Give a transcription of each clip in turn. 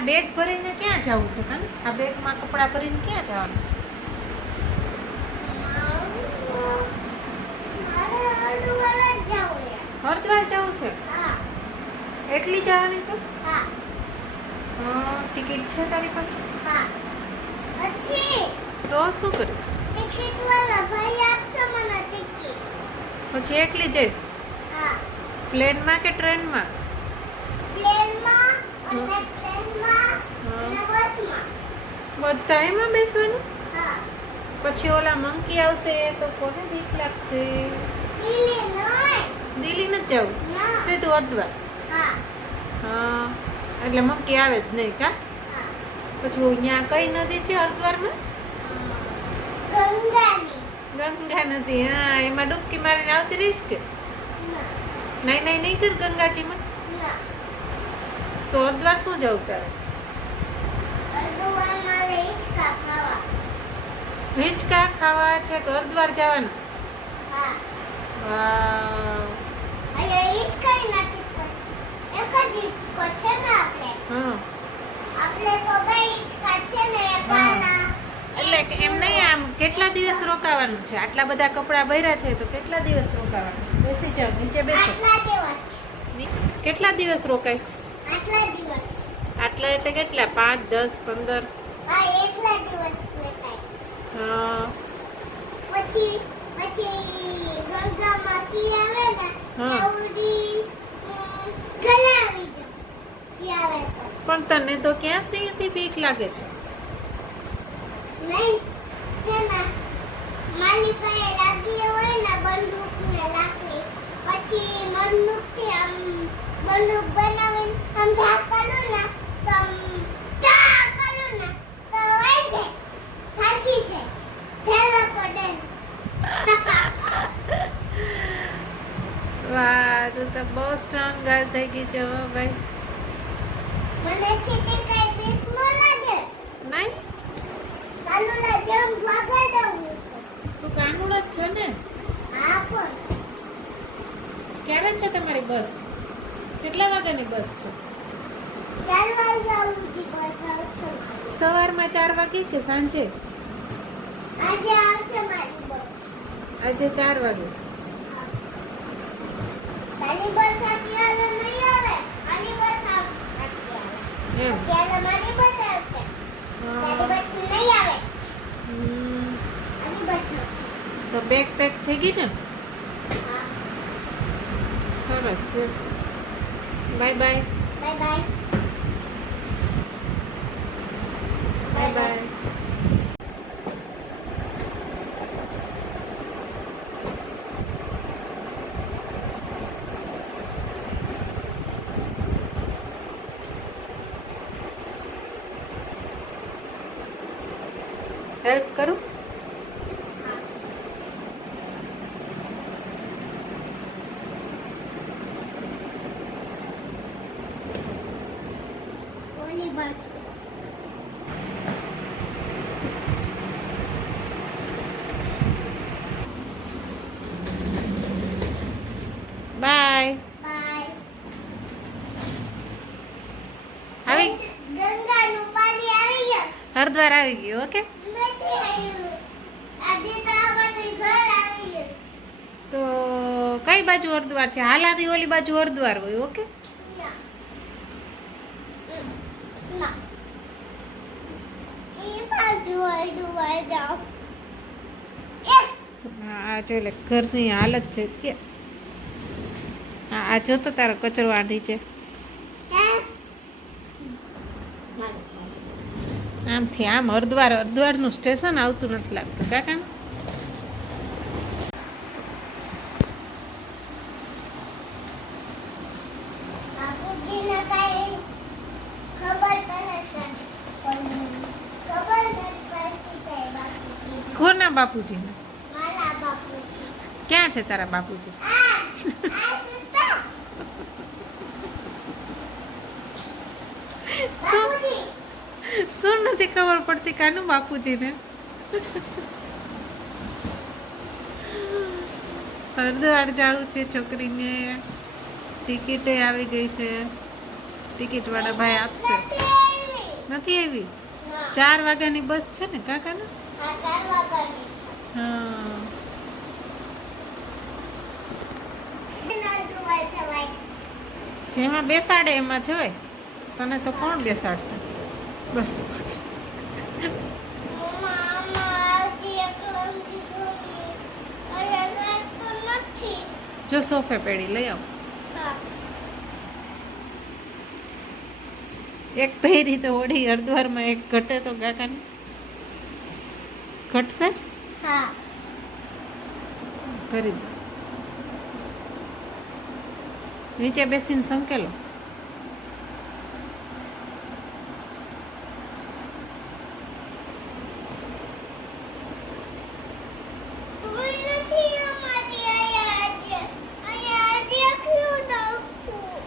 આ બેગ ભરીને ક્યાં જવું છે કાન? આ બેગમાં કપડાં ભરીને ક્યાં જવાનું છે? હરિદ્વાર જવું છે? એકલી જવાની છે? ટિકિટ છે તારી પાસે? તો શું કરીશ? પછી એકલી જઈશ? પ્લેનમાં કે ટ્રેનમાં? બધાયમાં બેસવાનું? પછી ઓલા મંકી આવશે તો કોને બીક લાગશે? દિલ્હી નથી જવું, સીધું હરિદ્વાર. હા, એટલે મંકી આવે જ નહીં કા? પછી અહીંયા કઈ નદી છે હરિદ્વારમાં? ગંગા નદી. હા, એમાં ડૂબકી મારીને આવતી રહીશ કે? નહીં કર ગંગાજીમાં. તો હરિદ્વાર શું જવું તારે? હિંચકા ખાવા છે કે હરિદ્વાર જવાનું? વાવ. એટલે એમ નહીં, આમ કેટલા દિવસ રોકાવાનું છે? આટલા બધા કપડાં ભર્યા છે તો કેટલા દિવસ રોકાવાનું છે? બેસી જાવ, નીચે બેસો. કેટલા દિવસ રોકાઈશ? આટલા એટલે કેટલા? 5, 10, 15? હા. પછી ગંગામાં સી આવે ને ચાઉડી ગલાવી દે સી આવે તો. પણ તને તો ક્યાં સિંહથી બીક લાગે છે? નહીં છે ને માલી પાસે લાગી હોય ને બંદૂક ને લાકડી, પછી બંદૂકથી આમ બંદૂક બનાવીને આમ ધાક કરું ને તો આમ ટા કરું ને તો હોય છે થાકી છે થેલો પડે. વાહ, તું તો બહુ સ્ટ્રોંગ ગર્લ થઈ ગઈ છે હો ભાઈ. મને સીટી કઈ બીક ન લાગે. નહીં? કાનુડા જેમ વગાડું. તું કાનુડા જ છો ને? હા પણ ક્યારે છે તમારી બસ? કેટલા વાગ્યાની બસ છે? 4 વાગ્યા સુધી બસ આવશે. સવારમાં 4 વાગે કે સાંજે? આજે આવશે મારી બસ. આજે 4 વાગે. તારી બસ અત્યારે નહીં આવે. મારી બસ આવશે અત્યારે. એમ? અત્યારે મારી બસ આવશે. તારી બસ નહીં આવે. મારી બસ આવશે. તો બેગ પેક થઈ ગઈ ને? હા. સરસ. Bye bye. Bye bye. Bye bye. Help કરું? ઓલી બસ. બાય. બાય. આવી ગંગાનું પાણી આવી ગયું. હરિદ્વાર આવી ગયું. ઓકે, નથી આવ્યું. આજે તો આપણે ઘર આવી ગયું. તો કઈ બાજુ હરિદ્વાર છે? હાલ આવી ઓલી બાજુ હરિદ્વાર હોય. ઓકે, ના. ના. એ બાજુ હરિદ્વાર જાઓ. આ જો લે ઘરની હાલત છે કે આ જો તો તારો કચરો આ નીચે આમથી આમ હરિદ્વારનું સ્ટેશન આવતું નથી લાગતું કાકા. બાપુજીને કાંઈ ખબર પડે છે. ખબર નથી પડતી કાંઈ બાપુજી. કોના બાપુજીને? મારા બાપુજી. ક્યાં છે તારા બાપુજી? આ સુતા. બાપુજી. શું નથી ખબર પડતી કાનું બાપુજીને? હરિદ્વાર જવું છે છોકરીને. ટિકિટે આવી ગઈ છે. ટિકિટ વાળા ભાઈ આપશે. નથી નથી આવી. ના 4 વાગ્યાની બસ છે ને કાકાને. આ 4 વાગ્યાની છે. હા ના જોવાય છે ભાઈ. જેમાં બેસાડે એમાં જોય. તને તો કોણ બેસાડશે બસ. મમ્મા આવતી એક લંબી ગોળી. અરે તો નથી. જો સોફે પેડી લઈ આવ. હા એક પહેરી તો ઓઢી હરિદ્વારમાં એક ઘટે તો કાકાને ઘટશે. હા કરી દો. નીચે બેસીને સંકેલો. તું નથી અમારી અહીંયા આજે એકલું નાખું.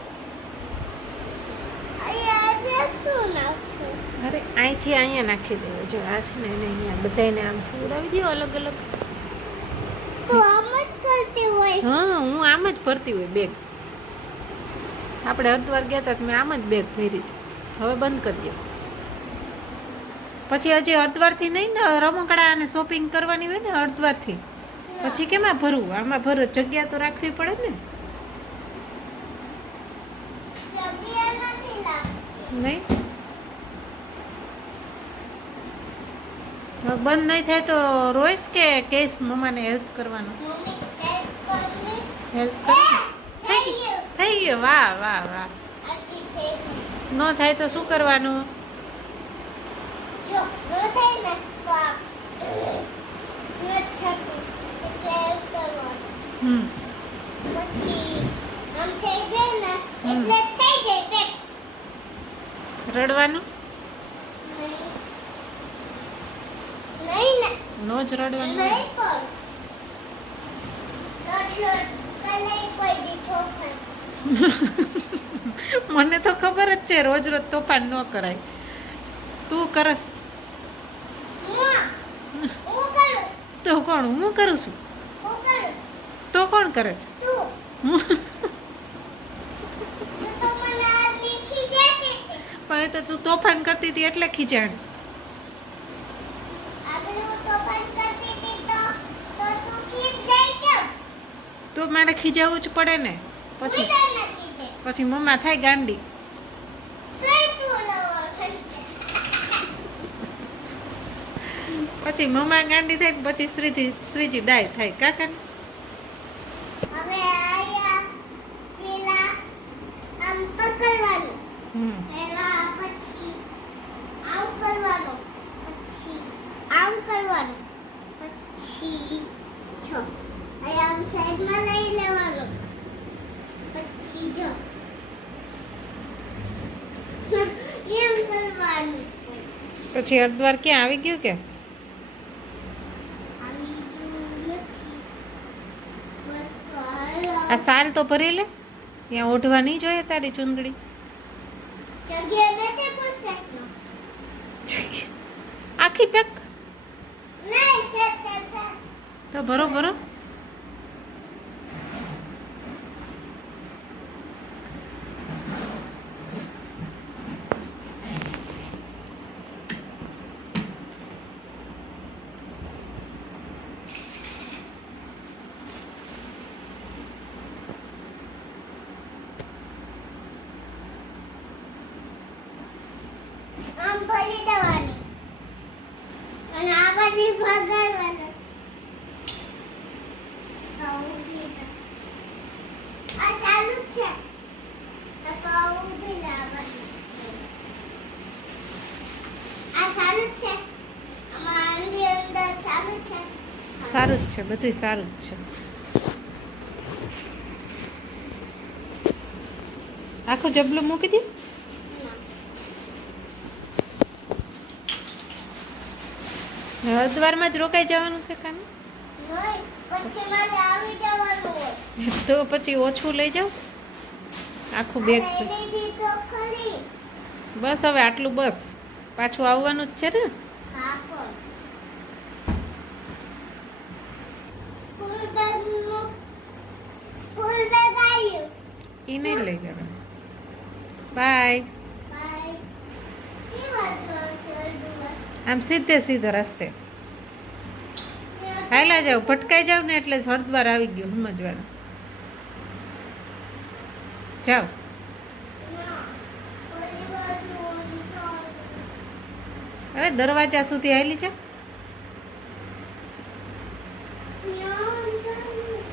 અહીંયા આજે શું નાખું. અરે અહીંથી અહીંયા નાખી દેવો જો આ છે ને એને અહીંયા બધાને આમ સુવડાવી દો અલગ અલગ. તું આમ જ કરતી હોય. હા હું આમ જ ભરતી હોય બેગ. આપણે હરિદ્વાર ગયા હતા તો મેં આમ જ બેગ ભરી હતી. હવે બંધ કરી દો. પછી હજી હરિદ્વારથી નહીં ને રમકડા અને શોપિંગ કરવાની હોય ને હરિદ્વારથી પછી કેમાં ભરવું. આમાં ભરો જગ્યા તો રાખવી પડે ને. જગ્યા નથી લાગતી. નહીં હવે બંધ નહીં થાય તો રોઈશ કે કહીશ મમ્માને હેલ્પ કરવાનું. મમ્મી હેલ્પ કરની. હેલ્પ કરી થઈ ગયું. થઈ ગયો. વાહ વાહ વાહ. આજી થઈ છે. ન થાય તો શું કરવાનું. જો ન થાય ને તો આમ નથી થતું. એટલે હેલ્પ કરવાનું. પછી આમ થઈ જાય ને એટલે થઈ જાય પેટ. રડવાનું નહીં ને નો જ રડવાનું. નહીં પણ રોજ કલે કોઈ દીઠો પણ મને તો ખબર જ છે રોજ રોજ તોફાન ન કરાય. તું કરસ હું કરું. તો કોણ હું કરું છું હું કરું. તો કોણ કરે છે. તું તો મને આ લીખી જતી હતી. પણ એ તો તું તોફાન કરતી હતી એટલે ખીજાણ. આગળ હું તોફાન કરતી હતી તો તું ખીજ જાય કેમ. તો મારે ખીજાવું જ પડે ને. પછી હું તને ખીજે. પછી મમ્મા થાય ગાંડી. તોય તું નવો થશે. પછી મમ્મા ગાંડી થાય ને પછી શ્રીજી ડાય થાય કાકા. હવે આયા પેલા આમ પકડવાનું. પહેલા પછી આમ કરવાનું. પછી આમ કરવાનું. પછી જો અહીંયા આમ સાઈડમાં લઈ લેવાનું. પછી જો એમ કરવાનું. પછી હરિદ્વાર ક્યાં આવી ગયું કે. આવી ગયું નથી. બસ તો હાલો. આ સાલ તો ભરી લે. ત્યાં ઓઢવા નહીં જોઈએ તારી ચુંદડી. જગ્યા નથી પુસ્તકનો. આખી પેક નહીં છે. તો ભરો ભરો. આમ ભરી દેવાની અને આ બાજુ ભગાડવાનું. આ ચાલુ જ છે. આ તો ઊભી રહે આ બાજુ. આ ચાલુ જ છે. આમાં આંડી અંદર ચાલુ જ છે. સારું જ છે બધું સારું જ છે. આખું જબલું મૂકી દે. હરિદ્વારમાં જ રોકાઈ જવાનું છે કાને. નહીં, પછી મારે આવી જવાનું હોય. તો પછી ઓછું લઈ જાઓ આખું બેગ. અને લીધી તો ખરી. બસ હવે આટલું બસ. પાછું આવવાનું જ છે ને. હા પણ સ્કૂલ બેગનું સ્કૂલ બેગ આવ્યું. એ નહીં લઈ જવાનું. બાય. બાય. એ વાત આમ સીધે સીધો રસ્તે હાલા જાવ, ભટકાઈ જાવ ને એટલે જ હરિદ્વાર આવી ગયો સમજવાનું. જાઓ. ઓલી બાજુ ઓલી સાઈડ. અરે દરવાજા સુધી હાલી જા. ન્યા જવાનું.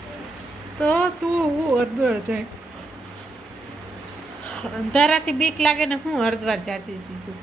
તો તું હું હરિદ્વાર જાય? અંધારાથી બીક લાગે ને હું હરિદ્વાર જાતી હતી તું?